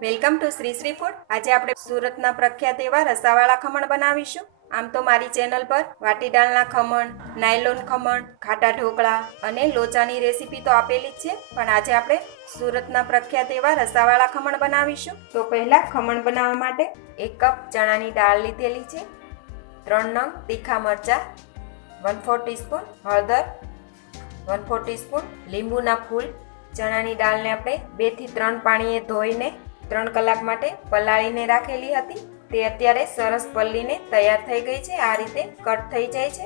Welcome to Shri Shri food. આજે આપણે સુરતના પ્રખ્યાત એવા રસાવાળા ખમણ બનાવીશું। આમ તો મારી ચેનલ પર વાટી દાળના ખમણ, નાયલોન ખમણ, ખાટા ઢોકળા અને લોચાની રેસીપી તો આપેલી જ છે, પણ આજે આપણે સુરતના પ્રખ્યાત એવા રસાવાળા ખમણ બનાવીશું। તો પહેલા ખમણ બનાવવા માટે 1 કપ ચણાની દાળ લીધેલી છે, 3 નંગ તીખા મરચા, 1/4 ટીસ્પૂન હળદર, 1/4 ટીસ્પૂન લીંબુના ફૂલ। ચણાની દાળને આપણે 2 થી 3 પાણીએ ધોઈને 3 કલાક માટે પલાળીને રાખેલી હતી। તે અત્યારે સરસ પલળીને તૈયાર થઈ ગઈ છે। આ રીતે કટ થઈ જાય છે।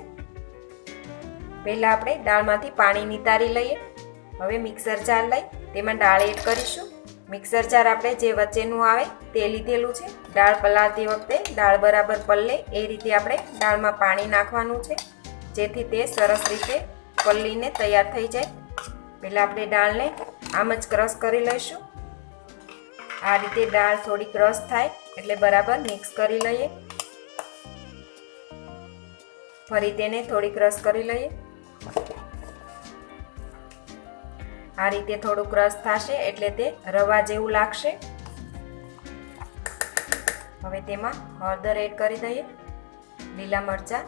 પહેલા આપણે દાળમાંથી પાણી નિતારી લઈએ। હવે મિક્સર જાર લઈ તેમાં દાળ એડ કરીશું। મિક્સર જાર આપણે જે વચ્ચેનું આવે તે લીધેલું છે। દાળ પલાળતી વખતે દાળ બરાબર પલળે એ રીતે આપણે દાળમાં પાણી નાખવાનું છે, જેથી તે સરસ રીતે પલળીને તૈયાર થઈ જાય। પહેલા આપણે દાળને આમ જ ક્રશ કરી લઈશું। આ રીતે દાળ થોડી ક્રશ થાય એટલે બરાબર મિક્સ કરી લઈએ। ફરી તેને થોડી ક્રશ કરી લઈએ। આ રીતે થોડું ક્રશ થશે એટલે તે રવા જેવું લાગશે। હવે તેમાં હળદર એડ કરી દઈએ, લીલા મરચાં,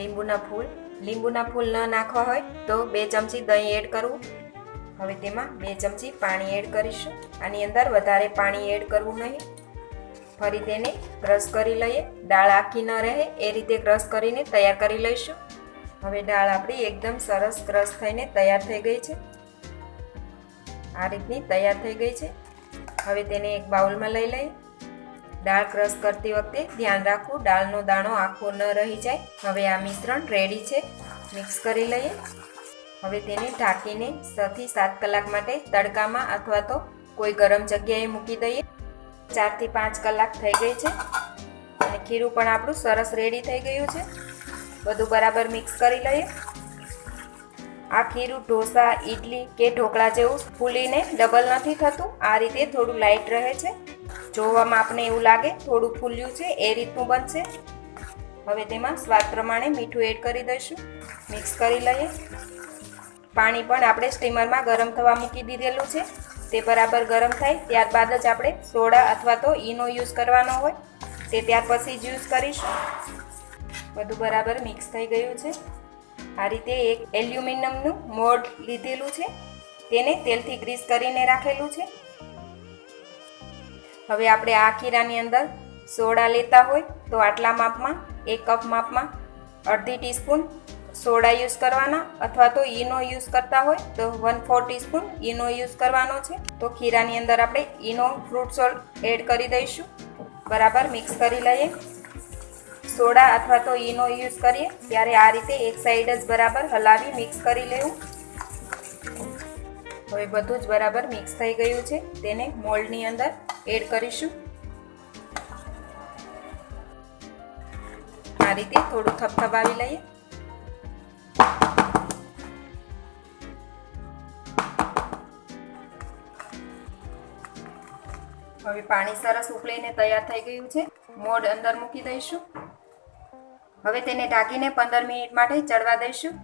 લીંબુના ફૂલ ન નાખવા હોય તો 2 ચમચી દહીં એડ કરવું। હવે તેમાં 2 ચમચી પાણી એડ કરીશું। આની અંદર વધારે પાણી એડ કરવું નહીં। ફરી તેને ક્રશ કરી લઈએ। દાળ આખી ન રહે એ રીતે ક્રશ કરીને તૈયાર કરી લઈશું। હવે દાળ આપણી એકદમ સરસ ક્રશ થઈને તૈયાર થઈ ગઈ છે। આ રીતની તૈયાર થઈ ગઈ છે। હવે તેને એક બાઉલમાં લઈ લઈએ। દાળ ક્રશ કરતી વખતે ધ્યાન રાખવું દાળનો દાણો આખો ન રહી જાય। હવે આ મિશ્રણ રેડી છે, મિક્સ કરી લઈએ। હવે તેને ઢાંકીને 6 થી 7 કલાક માટે તડકામાં અથવા તો કોઈ ગરમ જગ્યાએ મૂકી દઈએ। 4 થી 5 કલાક થઈ ગઈ છે અને ખીરું પણ આપણું સરસ રેડી થઈ ગયું છે। બધું બરાબર મિક્સ કરી લઈએ। આ ખીરું ઢોસા, ઇડલી કે ઢોકળા જેવું ફૂલીને ડબલ નથી થતું। આ રીતે થોડું લાઇટ રહે છે। જોવામાં આપણે એવું લાગે થોડું ફૂલ્યું છે એ રીતનું બનશે। હવે તેમાં સ્વાદ પ્રમાણે મીઠું એડ કરી દઈશું, મિક્સ કરી લઈએ। પાણી પણ આપણે સ્ટીમરમાં ગરમ થવા મૂકી દીધેલું છે। તે બરાબર ગરમ થાય ત્યારબાદ જ આપણે સોડા અથવા તો ઈનો યુઝ કરવાનો હોય, તે ત્યાર પછી જ યુઝ કરીશું। બધું બરાબર મિક્સ થઈ ગયું છે। આ રીતે એક એલ્યુમિનિયમનું મોલ્ડ લીધેલું છે, તેને તેલથી ગ્રીસ કરીને રાખેલું છે। હવે આપણે આ ખીરાની અંદર સોડા લેતા હોય તો આટલા માપમાં 1 કપ માપમાં અડધી ટીસ્પૂન સોડા યુઝ કરવાના, અથવા તો ઈનો યુઝ કરતા હોય તો 1/4 ટીસ્પૂન ઈનો યુઝ કરવાનો છે। તો ખીરાની અંદર આપણે ઈનો ફ્રૂટ સોલ્ટ એડ કરી દઈશું। બરાબર મિક્સ કરી લઈએ। સોડા અથવા તો ઈનો યુઝ કરીએ ત્યારે આ રીતે એક સાઈડ જ બરાબર હલાવી મિક્સ કરી લેવું। હવે બધું જ બરાબર મિક્સ થઈ ગયું છે, તેને મોલ્ડની અંદર એડ કરીશું। આ રીતે થોડું થપથપાવી લઈએ। હવે પાણી સરસ ઉકળીને તૈયાર થઈ ગયું છે, મોલ્ડ અંદર મૂકી દઈશું। હવે તેને ઢાંકીને 15 મિનિટ માટે ચડવા દઈશું।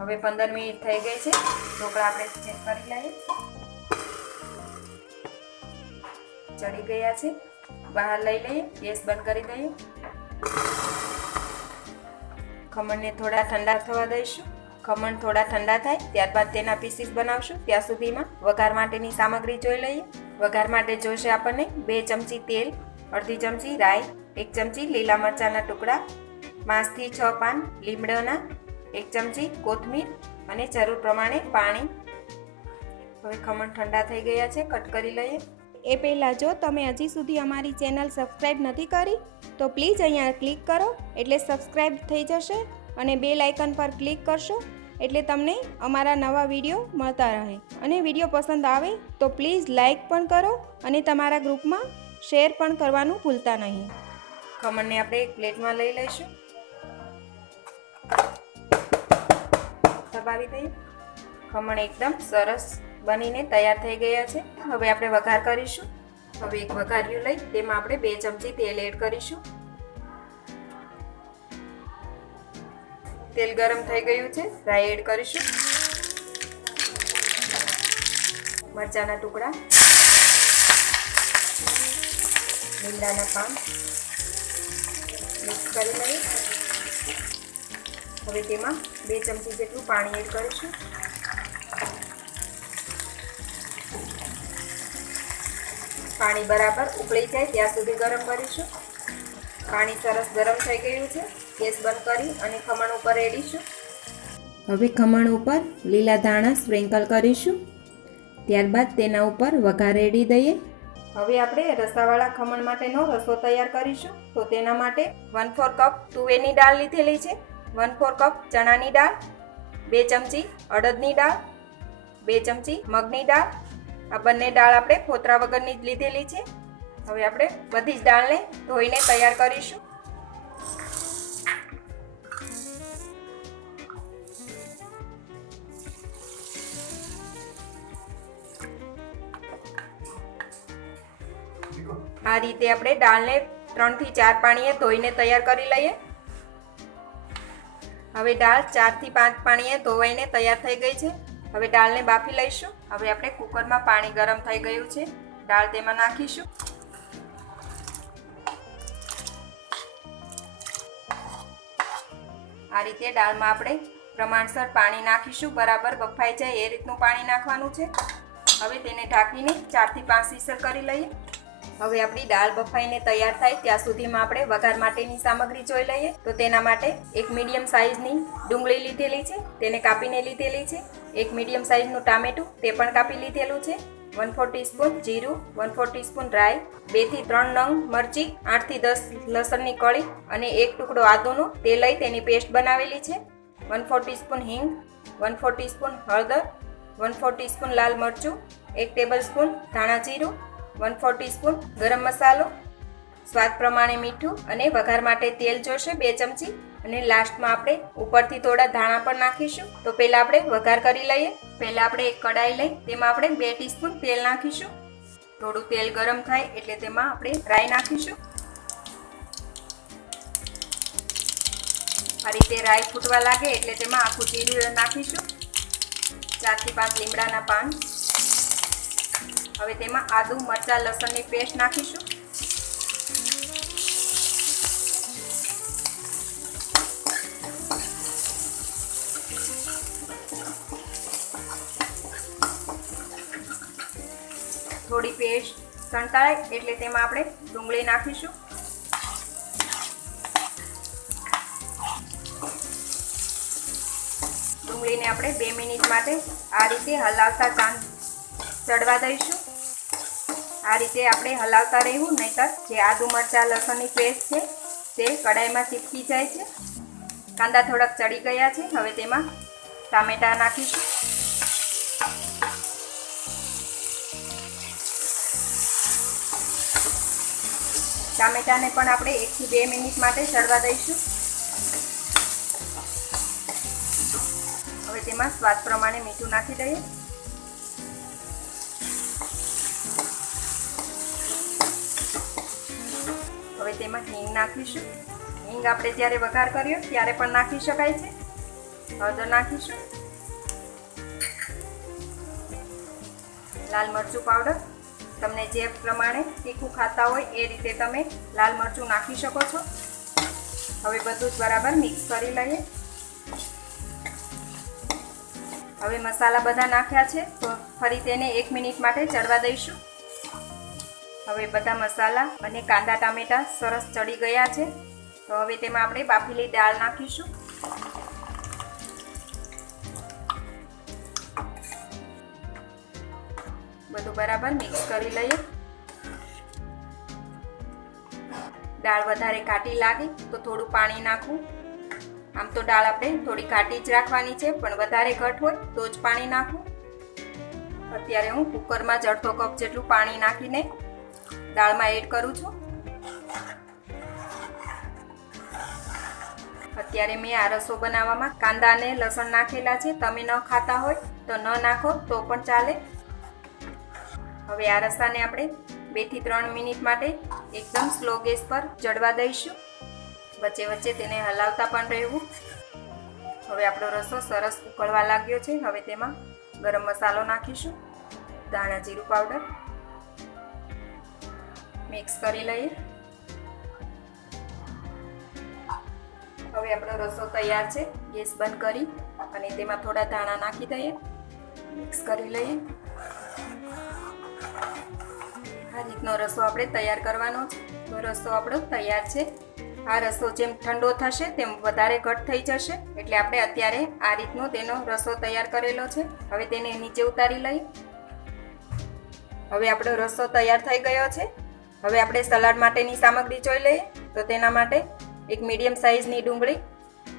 હવે 15 મિનિટ થઈ ગઈ છે। ઢોકળા આપણે ચેક કરી લઈએ, ચડી ગયા છે। બહાર લઈ લઈએ, ગેસ બંધ કરી દઈએ। ખમણને થોડા ઠંડા થવા દઈશું। ખમણ થોડા ઠંડા થાય ત્યારબાદ તેના પીસીસ બનાવશું। ત્યાં સુધીમાં વઘાર માટેની સામગ્રી જોઈ લઈએ। વઘાર માટે જોઈશે આપણને 2 ચમચી તેલ, અડધી ચમચી રાઈ, 1 ચમચી લીલા મરચાંના ટુકડા, 5 થી 6 પાન લીમડાના, 1 ચમચી કોથમીર અને જરૂર પ્રમાણે પાણી। હવે ખમણ ઠંડા થઈ ગયા છે, કટ કરી લઈએ। એ પહેલાં જો તમે હજી સુધી અમારી ચેનલ સબસ્ક્રાઈબ નથી કરી તો પ્લીઝ અહીંયા ક્લિક કરો એટલે સબસ્ક્રાઈબ થઈ જશે, અને બેલ આઇકન પર ક્લિક કરશો એટલે તમને અમારા નવા વિડીયો મળતા રહે। અને વિડીયો પસંદ આવે તો પ્લીઝ લાઈક પણ કરો અને તમારા ગ્રુપમાં શેર પણ કરવાનું ભૂલતા નહીં। ખમણને આપણે એક પ્લેટમાં લઈ લઈશું, દબાવી દઈએ। ખમણ એકદમ સરસ બનીને તૈયાર થઈ ગયા છે। હવે આપણે વઘાર કરીશું। હવે એક વઘારિયું લઈ તેમાં આપણે 2 ચમચી તેલ એડ કરીશું। તેલ ગરમ થઈ ગયું છે, રાઈ એડ કરીશું, મરચાંના ટુકડા, લીમડાના પાન મિક્સ કરી લઈએ. હવે તેમાં 2 ચમચી જેટલું પાણી એડ કરીશું. પાણી બરાબર ઉકળી જાય ત્યાં સુધી ગરમ કરીશું. પાણી સરસ ગરમ થઈ ગયું છે. ગેસ બંધ કરી અને ખમણ ઉપર રેડીશું. હવે ખમણ ઉપર લીલા ધાણા સ્પ્રિંકલ કરીશું. ત્યારબાદ તેના ઉપર વઘાર રેડી દઈએ. હવે આપણે રસાવાળા ખમણ માટેનો રસો તૈયાર કરીશું. તો તેના માટે 1/4 કપ તુવેરની દાળ લીધેલી છે, 1/4 કપ ચણાની દાળ, 2 ચમચી અડદની દાળ, 2 ચમચી મગની દાળ. આ બંને દાળ આપણે ફોતરા વગરની જ લીધેલી છે. હવે આપણે બધી જ દાળને ધોઈને તૈયાર કરીશું. આ રીતે આપણે દાળને 3 થી 4 પાણીએ ધોઈને તૈયાર કરી લઈએ. હવે દાળ 4 થી 5 પાણીએ ધોવાઈને તૈયાર થઈ ગઈ છે. હવે દાળને બાફી લઈશું. હવે આપણે કુકરમાં પાણી ગરમ થઈ ગયું છે. દાળ તેમાં નાખીશું. આ રીતે દાળમાં આપણે પ્રમાણસર પાણી નાખીશું. બરાબર બફાઈ જાય એ રીતનું પાણી નાખવાનું છે. હવે તેને ઢાંકીને 4 થી 5 વિસલ કરી લઈએ. હવે આપણી દાળ બફાઈને તૈયાર થાય ત્યાં સુધીમાં આપણે વઘાર માટેની સામગ્રી જોઈ લઈએ. તો તેના માટે એક મીડિયમ સાઇઝની ડુંગળી લીધેલી છે, તેને કાપીને લીધેલી છે. એક મીડિયમ સાઇઝનું ટામેટું, તે પણ કાપી લીધેલું છે. 1/4 ટીસ્પૂન જીરું, 1/4 ટીસ્પૂન રાઈ, 2 થી 3 નંગ મરચી, 8 થી 10 લસણની કળી અને 1 ટુકડો આદુનો તે લઈ તેની પેસ્ટ બનાવેલી છે. 1/4 ટીસ્પૂન હિંગ, 1/4 ટીસ્પૂન હળદર, 1/4 ટીસ્પૂન લાલ મરચું, 1 ટેબલસ્પૂન ધાણા જીરું, 1/4 ટીસ્પૂન ગરમ મસાલો, સ્વાદ પ્રમાણે મીઠું અને વઘાર માટે તેલ જોશે 2 ચમચી. અને લાસ્ટમાં આપણે ઉપરથી થોડા ધાણા પણ નાખીશું. તો પહેલાં આપણે વઘાર કરી લઈએ. પહેલાં આપણે એક કડાઈ લઈ તેમાં આપણે 2 ટીસ્પૂન તેલ નાખીશું. થોડું તેલ ગરમ થાય એટલે તેમાં આપણે રાઈ નાખીશું. આ રીતે રાઈ ફૂટવા લાગે એટલે તેમાં આખું જીરું નાખીશું. 4 થી 5 લીમડાના પાન. હવે તેમાં આદુ, મરચાં, લસણની પેસ્ટ નાખીશું. થોડી પેસ્ટ સંતાય એટલે તેમાં આપણે ડુંગળી નાખીશું. ડુંગળીને આપણે 2 મિનિટ માટે આ રીતે હલાવતા ચડવા દઈશું. આ રીતે આપણે હલાવતા રહેવું, નહીંતર જે આદુ મરચાં લસણની પેસ્ટ છે તે કડાઈમાં ચીપકી જાય છે. કાંદા થોડાક ચડી ગયા છે. હવે તેમાં ટામેટાં નાખીશું. ટામેટાને પણ આપણે 1 થી 2 મિનિટ માટે ચડવા દઈશું. હવે તેમાં સ્વાદ પ્રમાણે મીઠું નાખી દઈએ. હવે તેમાં હિંગ નાખીશું. હિંગ આપણે જ્યારે વઘાર કર્યો ત્યારે પણ નાખી શકાય છે. હળદર નાખીશું. લાલ મરચું પાવડર, તમને જે પ્રમાણે તીખું ખાતા હોય એ રીતે તમે લાલ મરચું નાખી શકો છો. હવે બધું જ બરાબર મિક્સ કરી લઈએ. હવે મસાલા બધા નાખ્યા છે તો ફરી તેને 1 મિનિટ માટે ચડવા દઈશું. હવે બધા મસાલા અને કાંદા ટામેટાં સરસ ચડી ગયા છે. તો હવે તેમાં આપણે બાફેલી દાળ નાખીશું. બધું બરાબર મિક્સ કરી લઈએ. દાળ વધારે ઘાટી લાગે તો થોડું પાણી નાખવું. આમ તો દાળ આપણે થોડી ઘાટી જ રાખવાની છે, પણ વધારે ઘટ હોય તો જ પાણી નાખવું. અત્યારે હું કુકરમાં જ 1/2 કપ જેટલું પાણી નાખીને દાળમાં એડ કરું છું. અત્યારે મેં આ રસો બનાવવામાં કાંદા અને લસણ નાખેલા છે. તમે ન ખાતા હોય તો ન નાખો તો પણ ચાલે. હવે આ રસાને આપણે 2 થી 3 મિનિટ માટે એકદમ સ્લો ગેસ પર ચડવા દઈશું. વચ્ચે વચ્ચે તેને હલાવતા પણ રહેવું. હવે આપણો રસો સરસ ઉકળવા લાગ્યો છે. હવે તેમાં ગરમ મસાલો નાખીશું, ધાણા જીરું પાવડર મિક્સ કરી લઈએ. હવે આપણો રસો તૈયાર છે. ગેસ બંધ કરી અને તેમાં થોડા ધાણા નાખી દઈએ, મિક્સ કરી લઈએ. આ રીતનો રસો આપણે તૈયાર કરવાનો છે. તો રસો આપણો તૈયાર છે. આ રસો જેમ ઠંડો થશે તેમ વધારે ઘટ થઈ જશે, એટલે આપણે અત્યારે આ રીતનો તેનો રસો તૈયાર કરેલો છે. હવે તેને નીચે ઉતારી લઈએ. હવે આપણો રસો તૈયાર થઈ ગયો છે. હવે આપણે સલાડ માટેની સામગ્રી જોઈ લઈએ. તો તેના માટે એક મીડિયમ સાઇઝની ડુંગળી,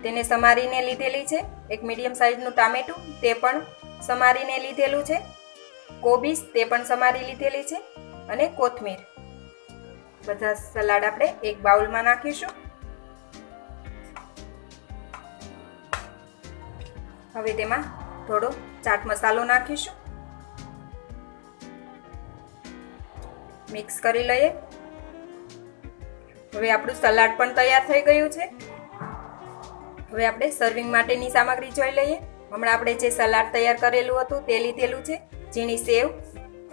તેને સમારીને લીધેલી છે. એક મીડિયમ સાઇઝનું ટામેટું, તે પણ સમારીને લીધેલું છે. કોબીજ, તે પણ સમારી લીધેલી છે. અને કોથમીર. બધા સલાડ આપણે એક બાઉલમાં નાખીશું. હવે તેમાં થોડો ચાટ મસાલો નાખીશું. મિક્સ કરી લઈએ. હવે આપણું સલાડ પણ તૈયાર થઈ ગયું છે. હવે આપણે સર્વિંગ માટેની સામગ્રી જોઈ લઈએ. હમણાં આપણે જે સલાડ તૈયાર કરેલું હતું તે લીધેલું છે. ઝીણી સેવ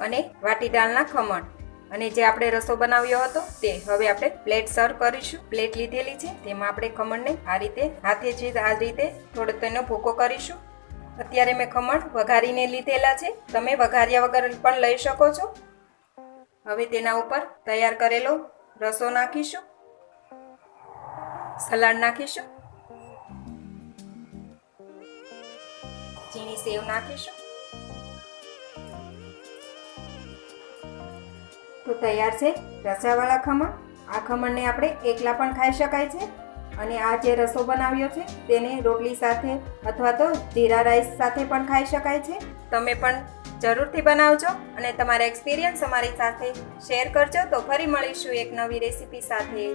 અને વાટી દાળના ખમણ, અને જે આપણે રસો બનાવ્યો હતો તે. હવે આપણે પ્લેટ સર્વ કરીશું. પ્લેટ લીધેલી છે, તેમાં આપણે ખમણને આ રીતે હાથેથી આ રીતે થોડો તેનો ભૂકો કરીશું. અત્યારે મેં ખમણ વઘારીને લીધેલા છે. તમે વઘાર્યા વગર પણ લઈ શકો છો. હવે તેના ઉપર તૈયાર કરેલો રસો નાખીશું, સલાડ નાખીશું, ઝીણી સેવ નાખીશું. તો તૈયાર છે રસાવાળા ખમણ. આ ખમણને આપણે એકલા પણ ખાઈ શકાય છે, અને આ જે રસો બનાવ્યો છે તેને રોટલી સાથે અથવા તો જીરા રાઈસ સાથે પણ ખાઈ શકાય છે. તમે પણ જરૂરથી બનાવજો અને તમારા એક્સપિરિયન્સ અમારી સાથે શેર કરજો. તો ફરી મળીશું એક નવી રેસીપી સાથે.